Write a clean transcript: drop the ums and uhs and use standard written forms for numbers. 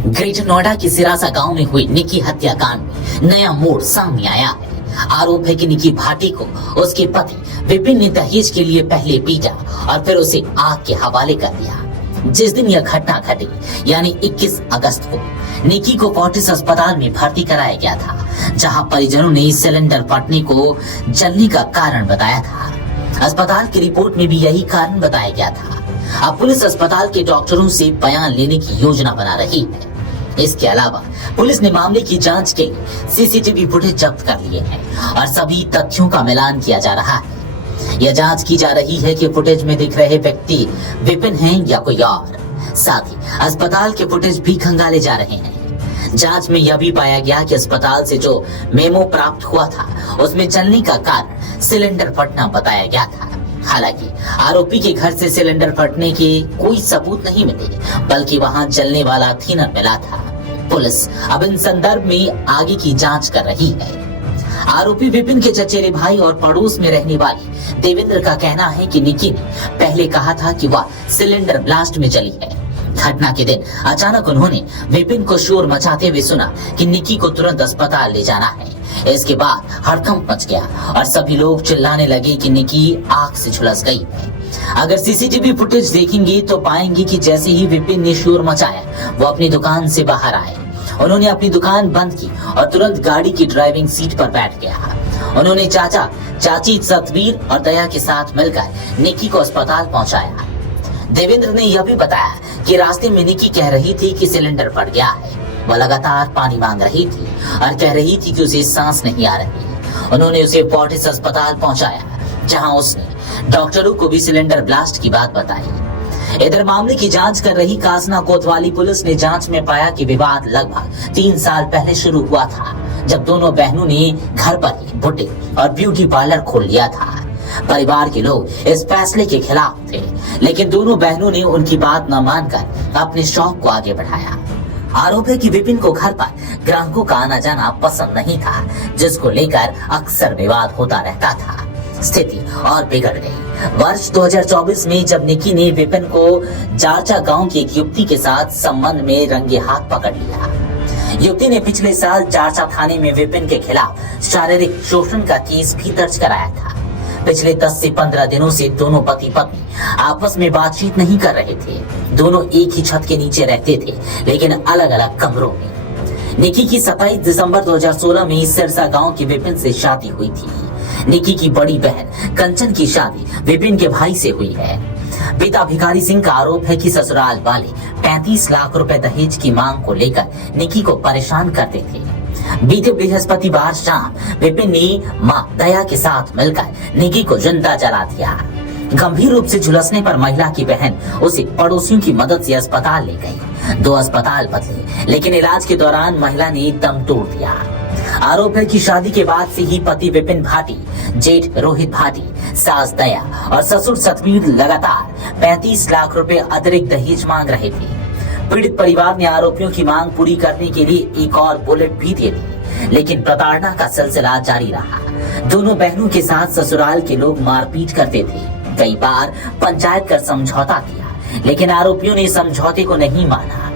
Greater Noida के सिरासा गांव में हुई निकी हत्याकांड में नया मोड़ सामने आया है। आरोप है कि निकी भाटी को उसके पति विपिन ने दहेज के लिए पहले पीटा और फिर उसे आग के हवाले कर दिया। जिस दिन यह घटना घटी यानी 21 अगस्त को निकी को फोर्टिस अस्पताल में भर्ती कराया गया था, जहां परिजनों ने सिलेंडर फटने को जलने का कारण बताया था। अस्पताल की रिपोर्ट में भी यही कारण बताया गया था। अब पुलिस अस्पताल के डॉक्टरों से बयान लेने की योजना बना रही है। इसके अलावा पुलिस ने मामले की जांच के लिए सीसीटीवी फुटेज जब्त कर लिए हैं और सभी तथ्यों का मिलान किया जा रहा है। यह जांच की जा रही है कि फुटेज में दिख रहे व्यक्ति विपिन हैं या कोई और। साथ ही अस्पताल के फुटेज भी खंगाले जा रहे हैं। जांच में यह भी पाया गया कि अस्पताल से जो मेमो प्राप्त हुआ था उसमें जलने का कारण सिलेंडर फटना बताया गया था। हालांकि आरोपी के घर से सिलेंडर फटने के कोई सबूत नहीं मिले, बल्कि वहां जलने वाला थिनर मिला था। पुलिस अब इन संदर्भ में आगे की जांच कर रही है। आरोपी विपिन के चचेरे भाई और पड़ोस में रहने वाले देवेंद्र का कहना है कि निकी ने पहले कहा था कि वह सिलेंडर ब्लास्ट में जली है। घटना के दिन अचानक उन्होंने विपिन को शोर मचाते हुए सुना कि निकी को तुरंत अस्पताल ले जाना है। इसके बाद हड़कंप मच गया और सभी लोग चिल्लाने लगे कि निकी आग से झुलस गई है। अगर सीसीटीवी फुटेज देखेंगे तो पाएंगे कि जैसे ही विपिन ने शोर मचाया वो अपनी दुकान से बाहर आए। उन्होंने अपनी दुकान बंद की और तुरंत गाड़ी की ड्राइविंग सीट पर बैठ गया। उन्होंने चाचा, चाची, सतवीर और दया के साथ मिलकर निकी को अस्पताल पहुंचाया। देवेंद्र ने यह भी बताया कि रास्ते में निकी कह रही थी कि सिलेंडर फट गया है। वह लगातार पानी मांग रही थी और कह रही थी कि उसे सांस नहीं आ रही। उन्होंने उसे फोर्टिस अस्पताल पहुंचाया, जहां उसने डॉक्टरों को भी सिलेंडर ब्लास्ट की बात बताई। इधर मामले की जांच कर रही कासना कोतवाली पुलिस ने जांच में पाया कि विवाद लगभग 3 साल पहले शुरू हुआ था, जब दोनों बहनों ने घर पर ही बुटीक और ब्यूटी पार्लर खोल लिया था। परिवार के लोग इस फैसले के खिलाफ थे, लेकिन दोनों बहनों ने उनकी बात न मानकर अपने शौक को आगे बढ़ाया। आरोप है कि विपिन को घर पर ग्राहकों का आना जाना पसंद नहीं था, जिसको लेकर अक्सर विवाद होता रहता था। स्थिति और बिगड़ गई वर्ष 2024 में, जब निकी ने विपिन को जारचा गांव की एक युवती के साथ संबंध में रंगे हाथ पकड़ लिया। युवती ने पिछले साल जारचा थाने में विपिन के खिलाफ शारीरिक शोषण का केस भी दर्ज कराया था। पिछले 10 से 15 दिनों से दोनों पति पत्नी आपस में बातचीत नहीं कर रहे थे। दोनों एक ही छत के नीचे रहते थे, लेकिन अलग अलग कमरों में। निकी की 27 दिसंबर 2016 में सिरसा गांव के विपिन से शादी हुई थी। निकी की बड़ी बहन कंचन की शादी विपिन के भाई से हुई है। पिता भिखारी सिंह का आरोप है कि ससुराल वाले 35 लाख रुपए दहेज की मांग को लेकर निकी को परेशान करते थे। बीते बृहस्पतिवार शाम विपिन ने मां दया के साथ मिलकर निकी को जिंदा जला दिया। गंभीर रूप से झुलसने पर महिला की बहन उसे पड़ोसियों की मदद से अस्पताल ले गई। 2 अस्पताल बदले, लेकिन इलाज के दौरान महिला ने दम तोड़ दिया। आरोप है कि शादी के बाद से ही पति विपिन भाटी, जेठ रोहित भाटी, सास दया और ससुर सतवीर लगातार 35 लाख रुपए अतिरिक्त दहेज मांग रहे थे। पीड़ित परिवार ने आरोपियों की मांग पूरी करने के लिए एक और बुलेट भी दे दी, लेकिन प्रताड़ना का सिलसिला जारी रहा। दोनों बहनों के साथ ससुराल के लोग मारपीट करते थे। कई बार पंचायत कर समझौता किया, लेकिन आरोपियों ने समझौते को नहीं माना।